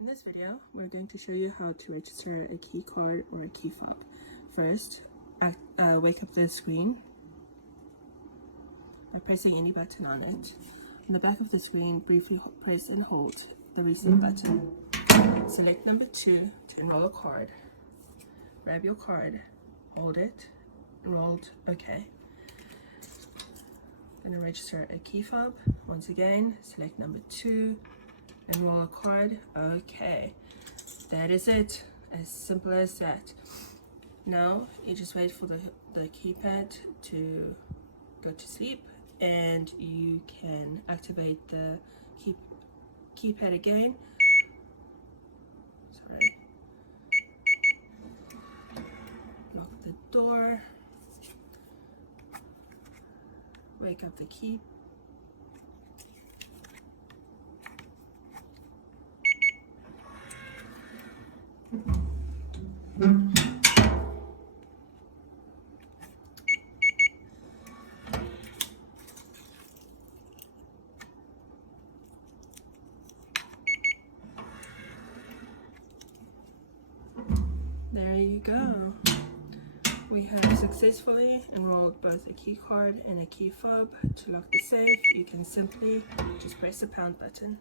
In this video, we're going to show you how to register a key card or a key fob. First, wake up the screen by pressing any button on it. On the back of the screen, briefly press and hold the reset button. Select number 2 to enroll a card. Grab your card, hold it, enrolled, OK. Going to register a key fob. Once again, select number 2, enroll a card, OK. That is it, as simple as that. Now you just wait for the keypad to go to sleep, and you can activate the keypad again. Sorry. Lock the door. Wake up the key. There you go. We have successfully enrolled both a key card and a key fob. To lock the safe, you can simply just press the pound button.